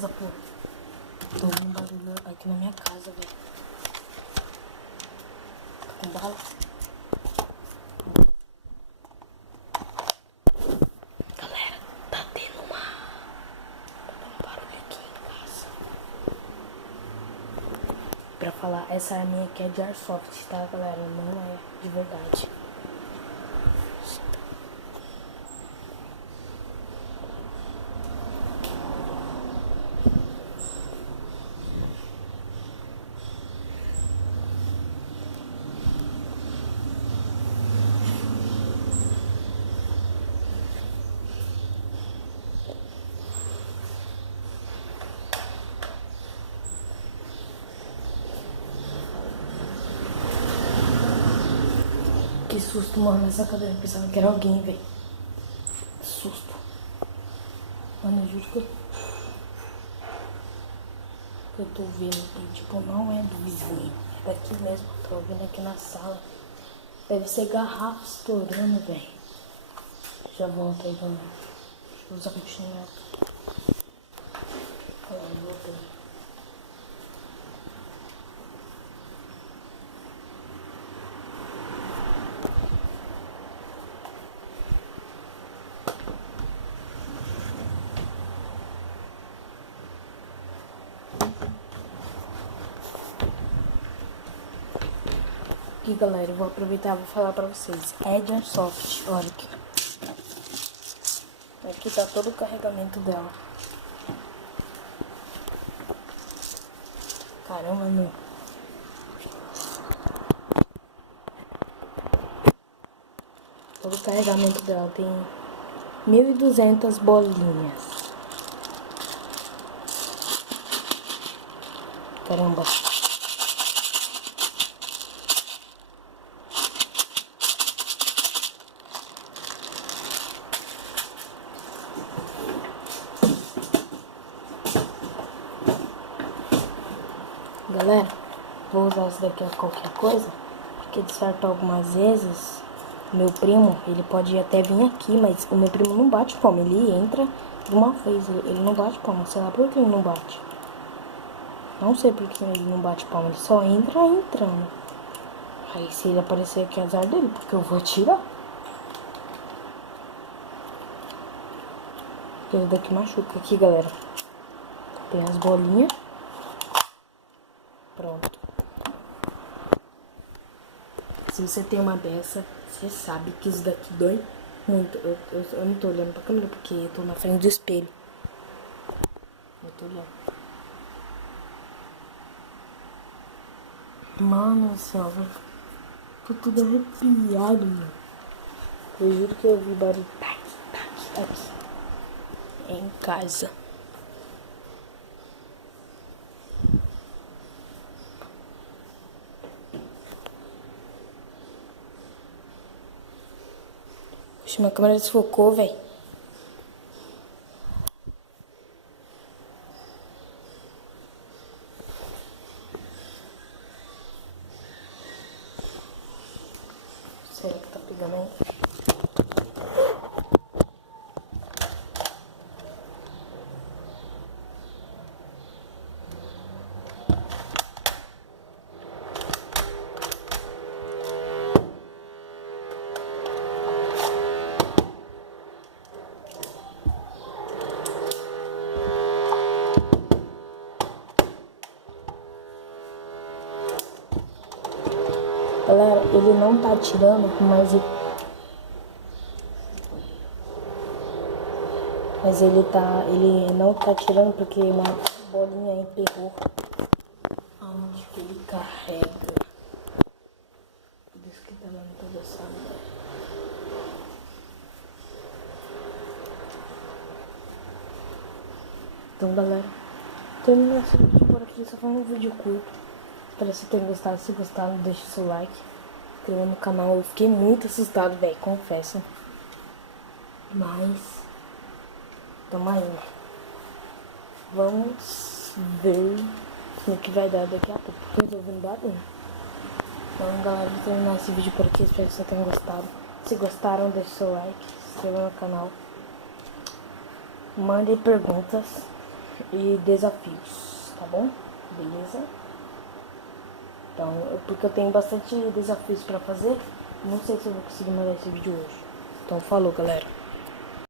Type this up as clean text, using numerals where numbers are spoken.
casa, pô. Tô ouvindo barulho aqui na minha casa, velho. Tá com bala? Galera, tá tendo barulho aqui em casa. Pra falar, essa arminha aqui é de airsoft, tá, galera? Não é de verdade. Que susto, mano, essa cadeira. Eu pensava que era alguém, velho. Que susto. Mano, eu juro que eu tô vendo e, tipo, não é do vizinho. É daqui mesmo. Tô ouvindo aqui na sala. Deve ser garrafa estourando, velho. Já volto aí também. Deixa eu usar o chinelo. Voltei. Aqui, galera, eu vou aproveitar e vou falar pra vocês. É de airsoft, olha aqui. Aqui tá todo o carregamento dela. Caramba, meu. Todo o carregamento dela tem 1.200 bolinhas. Caramba. Galera, vou usar isso daqui a qualquer coisa, porque de certo algumas vezes meu primo, ele pode até vir aqui, mas o meu primo não bate palma, ele entra de uma vez, ele não bate palma, sei lá por que ele não bate. Não sei por que ele não bate palma, ele só entra entrando. Aí se ele aparecer aqui, é azar dele, porque eu vou atirar. Esse daqui machuca aqui, galera. Tem as bolinhas. Pronto. Se você tem uma dessa, você sabe que isso daqui dói muito. Eu não tô olhando pra câmera porque eu tô na frente do espelho. Eu tô olhando. Mano do céu, velho. Tô tudo arrepiado, mano. Eu juro que eu ouvi barulho. Aqui. Em casa. Oxe, minha câmera desfocou, velho. Será que tá pegando aí? Galera, ele não tá atirando, mas ele não tá atirando porque uma bolinha emperrou aonde que ele carrega. Por isso que tá dando toda essa merda. Então, galera, terminando esse vídeo por aqui, só foi um vídeo curto. Espero que vocês tenham gostado. Se gostaram, deixa o seu like. Se inscreva no canal. Eu fiquei muito assustado, velho, confesso. Mas tamo aí, né? Vamos ver o que vai dar daqui a pouco, porque eu tô ouvindo barulho. Então, galera, vou terminar esse vídeo por aqui. Espero que vocês tenham gostado. Se gostaram, deixa o seu like. Se inscreva no canal. Mandem perguntas. e desafios, tá bom? Beleza? Então, porque eu tenho bastante desafios pra fazer, não sei se eu vou conseguir mandar esse vídeo hoje. Então, falou, galera.